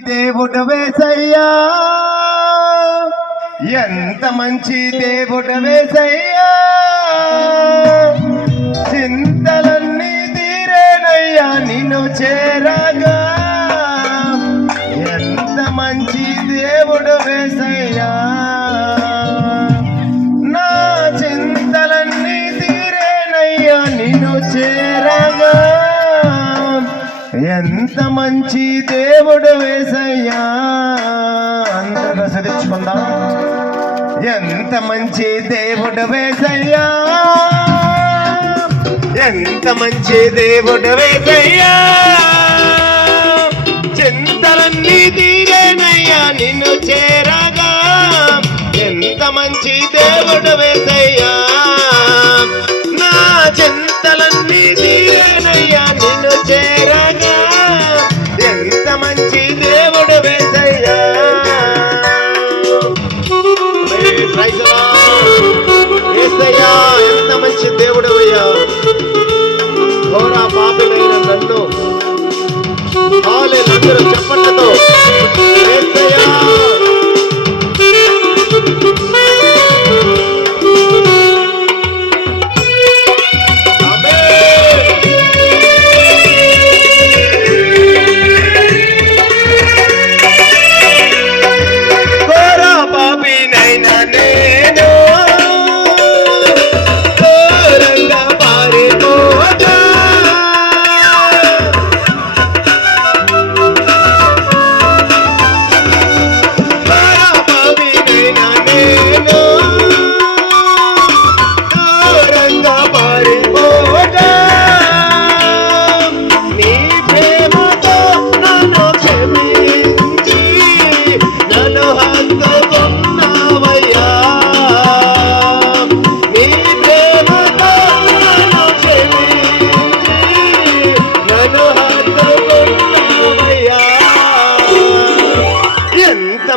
దేవుడు వేసయ్యా. ఎంత మంచి దేవుడు వేసయ్యా. చింతలన్నీ తీరేనయ్యా నిన్ను చేరా. ఎంత మంచి దేవుడు వేసయ్యా? అందరూ సరించుకుందాం ఎంత మంచి దేవుడు వేసయ్యా? ఎంత మంచి దేవుడు వేసయ్యా? చింతలన్నీ తీరేనయ్యా నిన్ను చేరగా. ఎంత మంచి దేవుడు వేసయ్యా? నా చింతలన్నీ హాలెలూయా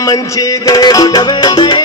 మంచి దేవుడవే